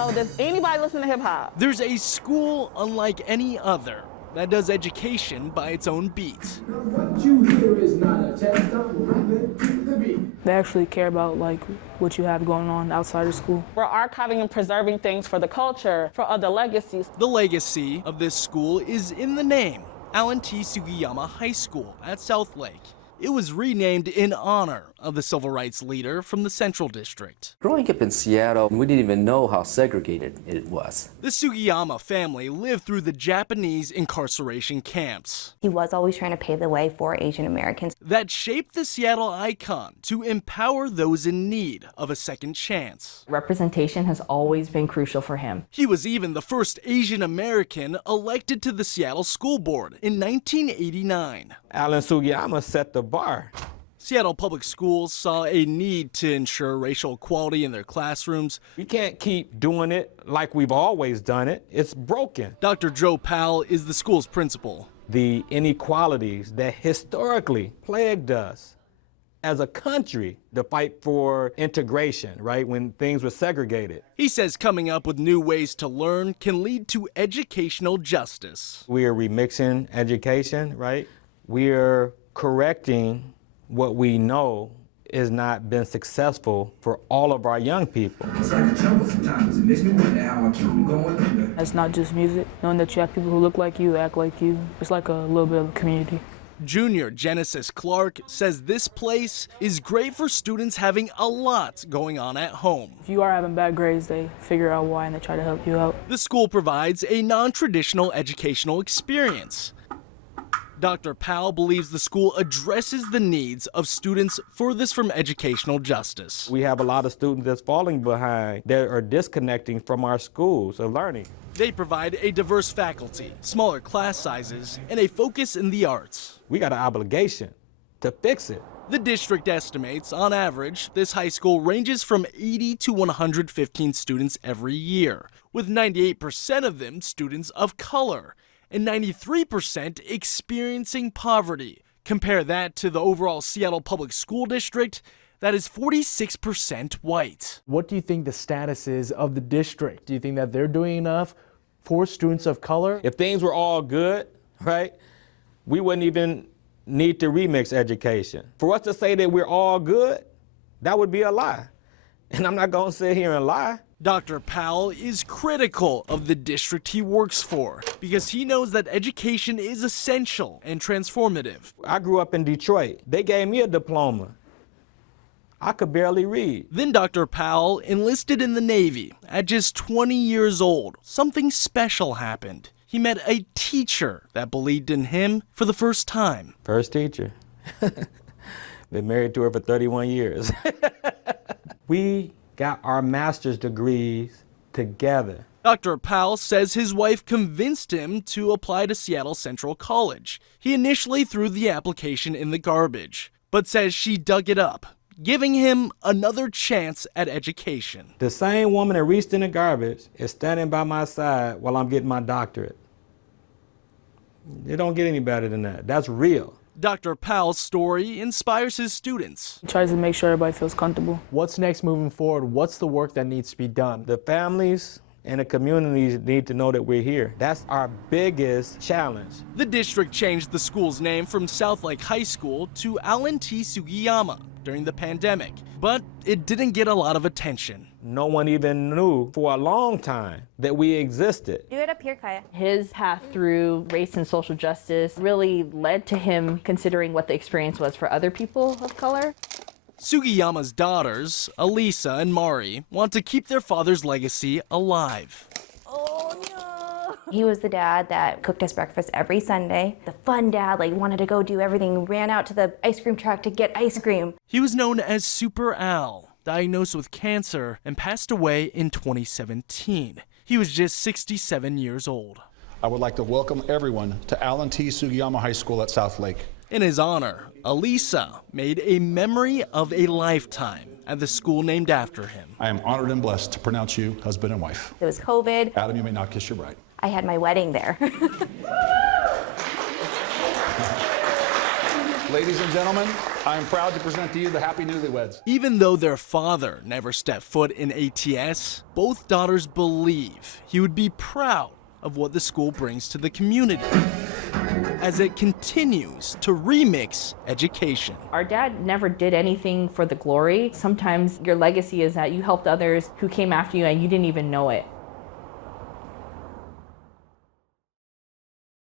So does anybody listen to hip hop? There's a school unlike any other that does education by its own beat. What you hear is not a test, I'm rapping to the beat. They actually care about what you have going on outside of school. We're archiving and preserving things for the culture, for other legacies. The legacy of this school is in the name, Alan T. Sugiyama High School at South Lake. It was renamed in honor of the civil rights leader from the Central District. Growing up in Seattle, we didn't even know how segregated it was. The Sugiyama family lived through the Japanese incarceration camps. He was always trying to pave the way for Asian Americans. That shaped the Seattle icon to empower those in need of a second chance. Representation has always been crucial for him. He was even the first Asian American elected to the Seattle School Board in 1989. Alan Sugiyama set the bar. Seattle Public Schools saw a need to ensure racial equality in their classrooms. We can't keep doing it like we've always done it. It's broken. Dr. Joe Powell is the school's principal. The inequalities that historically plagued us as a country, the fight for integration, right, when things were segregated. He says coming up with new ways to learn can lead to educational justice. We are remixing education, right? We are correcting what we know has not been successful for all of our young people. It's like a trouble sometimes. It makes me wonder how I keep from going. It's not just music. Knowing that you have people who look like you, act like you, it's like a little bit of a community. Junior Genesis Clark says this place is great for students having a lot going on at home. If you are having bad grades, they figure out why and they try to help you out. The school provides a non-traditional educational experience. Dr. Powell believes the school addresses the needs of students furthest from educational justice. We have a lot of students that's falling behind, that are disconnecting from our schools of learning. They provide a diverse faculty, smaller class sizes, and a focus in the arts. We got an obligation to fix it. The district estimates, on average, this high school ranges from 80 to 115 students every year, with 98% of them students of color, and 93% experiencing poverty. Compare that to the overall Seattle Public School District, that is 46% white. What do you think the status is of the district? Do you think that they're doing enough for students of color? If things were all good, right, we wouldn't even need to remix education. For us to say that we're all good, that would be a lie. And I'm not gonna sit here and lie. Dr. Powell is critical of the district he works for because he knows that education is essential and transformative. I grew up in Detroit. They gave me a diploma. I could barely read. Then Dr. Powell enlisted in the Navy. At just 20 years old, something special happened. He met a teacher that believed in him for the first time. First teacher. Been married to her for 31 years. We got our master's degrees together. Dr. Powell says his wife convinced him to apply to Seattle Central College. He initially threw the application in the garbage, but says she dug it up, giving him another chance at education. The same woman that reached in the garbage is standing by my side while I'm getting my doctorate. It don't get any better than that. That's real. Dr. Powell's story inspires his students. He tries to make sure everybody feels comfortable. What's next moving forward? What's the work that needs to be done? The families and the communities need to know that we're here. That's our biggest challenge. The district changed the school's name from South Lake High School to Alan T. Sugiyama during the pandemic, but it didn't get a lot of attention. No one even knew for a long time that we existed. Do it up here, Kaya. His path through race and social justice really led to him considering what the experience was for other people of color. Sugiyama's daughters, Elisa and Mari, want to keep their father's legacy alive. He was the dad that cooked us breakfast every Sunday. The fun dad, wanted to go do everything, ran out to the ice cream truck to get ice cream. He was known as Super Al, diagnosed with cancer, and passed away in 2017. He was just 67 years old. I would like to welcome everyone to Alan T. Sugiyama High School at South Lake. In his honor, Elisa made a memory of a lifetime at the school named after him. I am honored and blessed to pronounce you husband and wife. It was COVID. Adam, you may not kiss your bride. I had my wedding there. Ladies and gentlemen, I am proud to present to you the happy newlyweds. Even though their father never stepped foot in ATS, both daughters believe he would be proud of what the school brings to the community as it continues to remix education. Our dad never did anything for the glory. Sometimes your legacy is that you helped others who came after you and you didn't even know it.